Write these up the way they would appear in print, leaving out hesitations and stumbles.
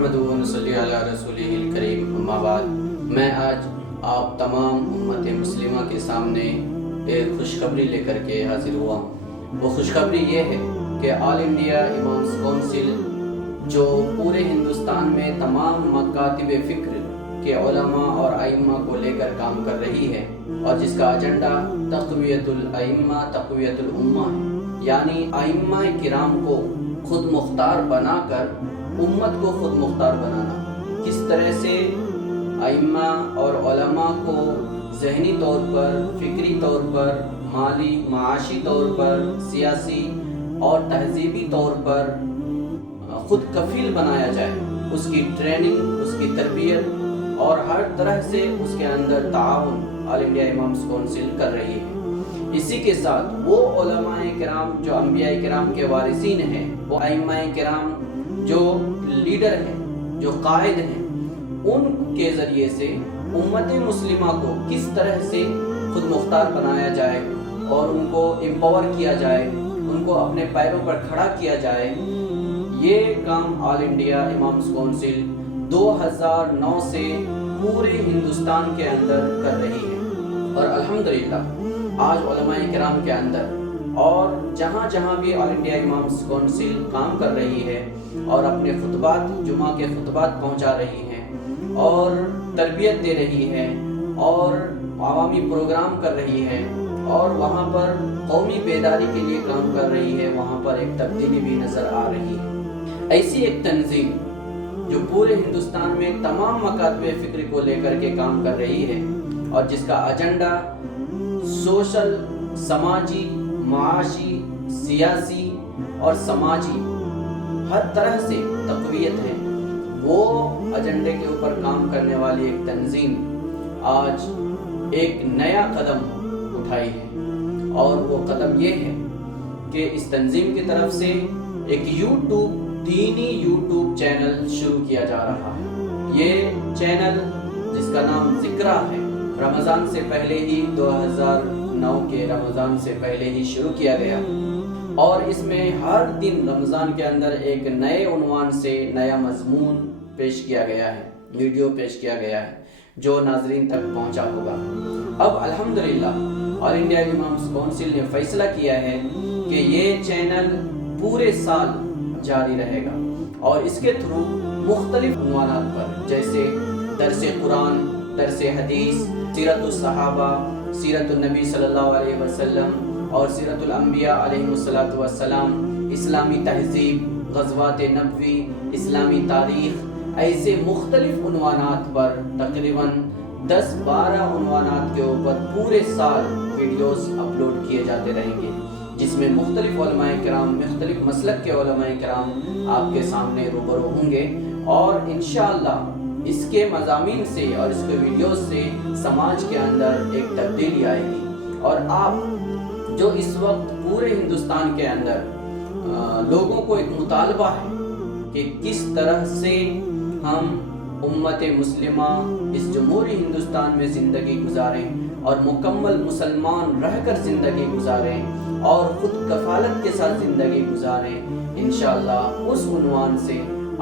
نحمدہ و نصلی علی رسولہ الکریم اما بعد۔ میں آج آپ تمام امت مسلمہ کے سامنے ایک خوشخبری لے کر کے حاضر ہوا ہوں۔ وہ خوشخبری یہ ہے کہ آل انڈیا امامز کونسل جو پورے ہندوستان میں تمام مکاتب فکر کے علماء اور ائمہ کو لے کر کام کر رہی ہے، اور جس کا ایجنڈا تقویت الائمہ تقویت الامہ ہے، یعنی ائمہ کرام کو خود مختار بنا کر امت کو خود مختار بنانا۔ کس طرح سے ائمہ اور علماء کو ذہنی طور پر، فکری طور پر، مالی معاشی طور پر، سیاسی اور تہذیبی طور پر خود کفیل بنایا جائے، اس کی ٹریننگ، اس کی تربیت اور ہر طرح سے اس کے اندر تعاون آل انڈیا امامز کونسل کر رہی ہے۔ اسی کے ساتھ وہ علماء کرام جو انبیاء کرام کے وارثین ہیں، وہ ائمہ کرام جو لیڈر ہیں، جو قائد ہیں، ان کے ذریعے سے امت مسلمہ کو کس طرح سے خود مختار بنایا جائے اور ان کو امپاور کیا جائے، ان کو اپنے پیروں پر کھڑا کیا جائے، یہ کام آل انڈیا امامز کونسل 2009 سے پورے ہندوستان کے اندر کر رہی ہے۔ اور الحمدللہ آج علماء کرام کے اندر اور جہاں جہاں بھی آل انڈیا امامز کونسل کام کر رہی ہے اور اپنے خطبات، جمعہ کے خطبات پہنچا رہی ہے اور تربیت دے رہی ہے اور عوامی پروگرام کر رہی ہے اور وہاں پر قومی بیداری کے لیے کام کر رہی ہے، وہاں پر ایک تبدیلی بھی نظر آ رہی ہے۔ ایسی ایک تنظیم جو پورے ہندوستان میں تمام مکاتب فکر کو لے کر کے کام کر رہی ہے اور جس کا ایجنڈا سوشل، سماجی، معاشی، سیاسی اور سماجی ہر طرح سے تقویت ہے، وہ ایجنڈے کے اوپر کام کرنے والی ایک تنظیم آج ایک نیا قدم اٹھائی ہے، اور وہ قدم یہ ہے کہ اس تنظیم کی طرف سے ایک دینی یوٹیوب چینل شروع کیا جا رہا ہے۔ یہ چینل جس کا نام ذکرہ ہے، رمضان سے پہلے ہی 2009 کے رمضان سے پہلے ہی شروع کیا گیا، اور اس میں ہر دن رمضان کے اندر ایک نئے عنوان سے نیا مضمون پیش کیا گیا ہے، ویڈیو پیش کیا گیا ہے جو ناظرین تک پہنچا ہوگا۔ اب الحمدللہ آل انڈیا امامز کونسل نے فیصلہ کیا ہے کہ یہ چینل پورے سال جاری رہے گا، اور اس کے تھرو مختلف عنوانات پر جیسے درس قرآن، درس حدیث، سیرت الصحابہ، سیرت النبی صلی اللہ علیہ وسلم اور سیرت الانبیاء علیہ السلام، اسلامی تہذیب، غزوات نبوی، اسلامی تاریخ، ایسے مختلف عنوانات پر تقریباً 10-12 عنوانات کے اوپر پورے سال ویڈیوز اپلوڈ کیے جاتے رہیں گے، جس میں مختلف علماء کرام، مختلف مسلک کے علماء کرام آپ کے سامنے روبرو ہوں گے، اور انشاءاللہ اس کے مضامین سے اور اس کے ویڈیوز سے سماج کے اندر ایک تبدیلی آئے گی، اور آپ جو اس وقت پورے ہندوستان کے اندر لوگوں کو ایک مطالبہ ہے کہ کس طرح سے ہم امت مسلمہ اس جمہوری ہندوستان میں زندگی گزاریں اور مکمل مسلمان رہ کر زندگی گزاریں اور خود کفالت کے ساتھ زندگی گزاریں، انشاءاللہ اس عنوان سے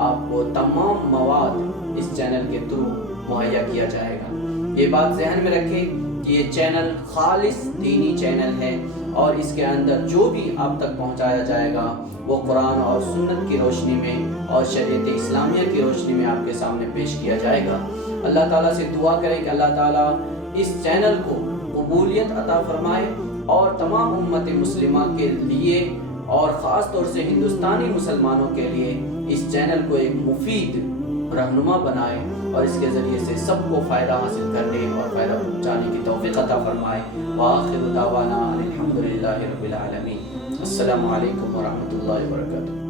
آپ کو تمام مواد اس چینل کے تھرو مہیا کیا جائے گا۔ یہ بات ذہن میں رکھیں کہ یہ چینل خالص دینی چینل ہے، اور اس کے اندر جو بھی آپ تک پہنچایا جائے گا وہ قرآن اور سنت کی روشنی میں اور شریعت اسلامیہ کی روشنی میں آپ کے سامنے پیش کیا جائے گا۔ اللہ تعالیٰ سے دعا کریں کہ اللہ تعالیٰ اس چینل کو قبولیت عطا فرمائے اور تمام امت مسلمہ کے لیے اور خاص طور سے ہندوستانی مسلمانوں کے لیے اس چینل کو ایک مفید رہنما بنائے اور اس کے ذریعے سے سب کو فائدہ حاصل کرنے اور فائدہ پہنچانے کی توفیق عطا فرمائے۔ وآخر دعوانا الحمدللہ رب العالمین۔ السلام علیکم ورحمۃ اللہ وبرکاتہ۔